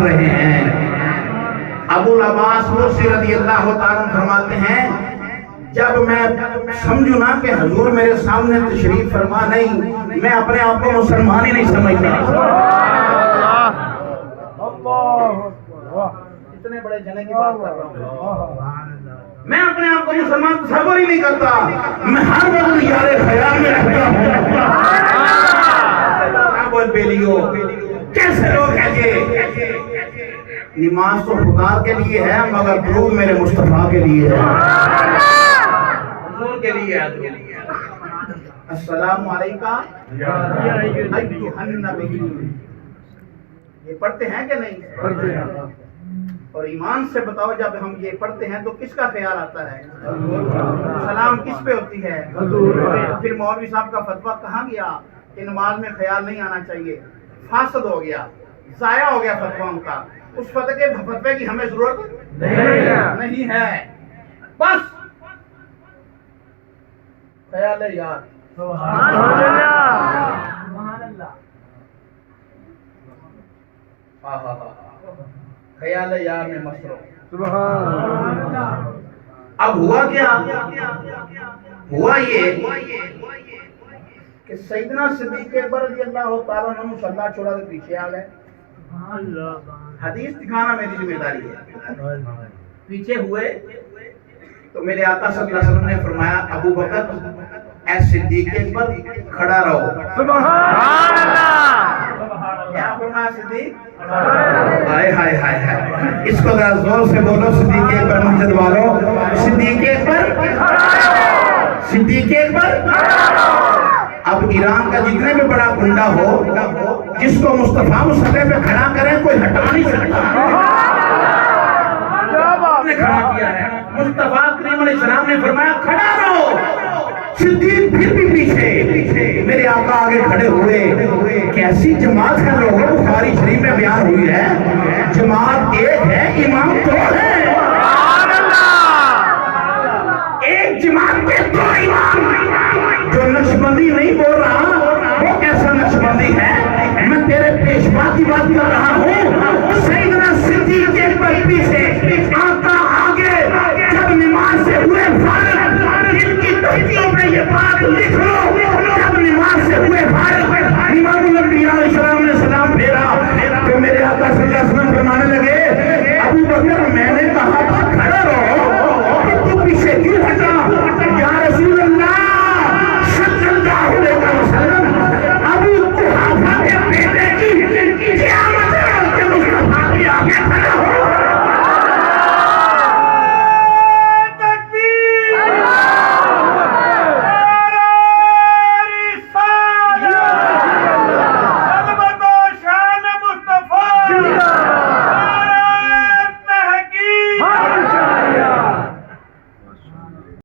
کر رہے ہیں۔ ابو العباس مرسی رضی اللہ تعالیٰ عنہ فرماتے ہیں جب میں سمجھوں نا کہ حضور میرے سامنے تشریف فرما نہیں، میں اپنے آپ کو مسلمان ہی نہیں سمجھتا۔ اتنے بڑے جنے کی بات کر رہا ہوں، میں اپنے آپ کو مسلمان تصور ہی نہیں کرتا، میں ہر وقت یار خیال میں رہتا ہوں۔ بول بیلیو کیسے لوگ ہیں یہ؟ نماز تو خدا کے لیے ہے مگر درود میرے مصطفیٰ کے لیے ہے، حضور کے لیے ہے۔ السلام علیکم ایھا النبی، یہ پڑھتے ہیں کہ نہیں؟ پڑھتے ہیں۔ اور ایمان سے بتاؤ جب ہم یہ پڑھتے ہیں تو کس کا خیال آتا ہے؟ سلام کس پہ ہوتی ہے؟ پھر مولوی صاحب کا فتویٰ کہاں گیا کہ نماز میں خیال نہیں آنا چاہیے؟ فاسد ہو گیا، ضائع ہو گیا فتویٰ ان کا۔ اس فتوے کی ہمیں ضرورت نہیں ہے۔ بس خیال یار، سبحان اللہ، خیال یار میں مست رہو۔ اب ہوا کیا؟ ہوا یہ کہ سیدنا صدیق اکبر رضی اللہ تعالیٰ عنہ مصلی چھوڑا کے پیچھے آ گئے۔ حدیث دکھانا میری ذمہ داری ہے۔ پیچھے ہوئے تو میرے آقا صلی اللہ علیہ وسلم نے فرمایا ابو بکر اے صدیق اکبر کھڑا رہو۔ سبحان اللہ، کیا فرمایا صدیق؟ ہائے ہائے ہائے ہائے، اس کو ذرا زور سے بولو صدیق اکبر مسجد والو، صدیق اکبر، صدیق اکبر۔ اب ایران کا جتنے بھی بڑا گنڈا ہو جس کو مصطفیٰ مصلی پہ کھڑا کریں کوئی ہٹا نہیں سکتا۔ آپ نے کھڑا کیا ہے، مصطفیٰ کریم علیہ السلام نے فرمایا کھڑا رہو۔ صدیق پھر بھی پیچھے، میرے آقا آگے کھڑے ہوئے۔ کیسی جماعت ہے لوگوں، بخاری شریف میں بیان ہوئی ہے جماعت ایک ہے امام دو ہے۔ ایک جماعت کے دو امام۔ جو نقشبندی نہیں بول رہا وہ کیسا نقشبندی ہے؟ میں تیرے پیشوا کی بات کر رہا ہوں۔ سیدنا صدیق اکبر پیچھے، آقا آگے۔ جب نماز سے ہوئے فارغ، ان کی تحقیق میں یہ بات لکھ لو، جب نماز سے ہوئے فارغ امام الانبیاء علیہ السلام نے سلام پھیرا تو میرے آقا صلی اللہ علیہ وسلم فرمانے لگے ابو بکر میں نے